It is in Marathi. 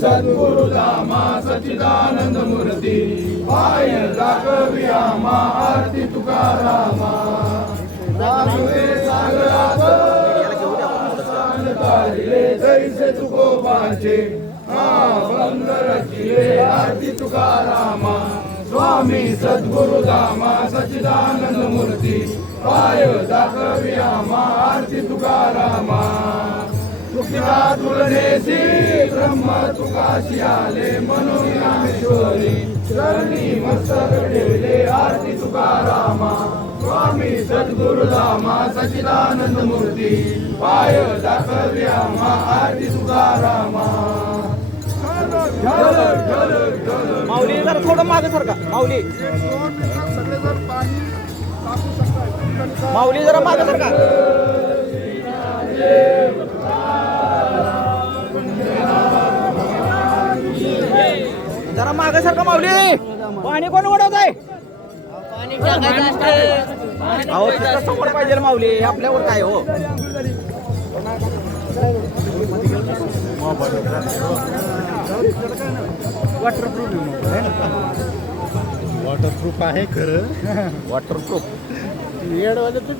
सद्गुरु धामा सच्चिदानंद मूर्ती। पाय दाखवी मा आरती तुकारामा। दाखवे तुकोबाचे हा बंद रचिले आरती तुकारामा। स्वामी सद्गुरु धामा सच्चिदानंद मूर्ती। पाय दाखविया मा आरती तुकारामा। तुकिरा तुलनेसी ब्रह्म तुकाशी आले म्हणून रामेश्वरी चरणी मस्तक ठेवले आरती तुकारामा स्वामी सद्गुरु रामा सचिदानंद मूर्ती पाय दाखल रामा आरती तुकारामा झलक माऊली जर थोडं मागे सर का? माऊली. माऊली जरा मागे सर का? जरा मागे सारखा माऊली. पाणी कोण उडवत आहे? अहो तिथं समोर पाहिजे माऊली. आपल्यावर काय हो? वॉटरप्रूफ आहे खरं. वॉटरप्रूफ येड वाजत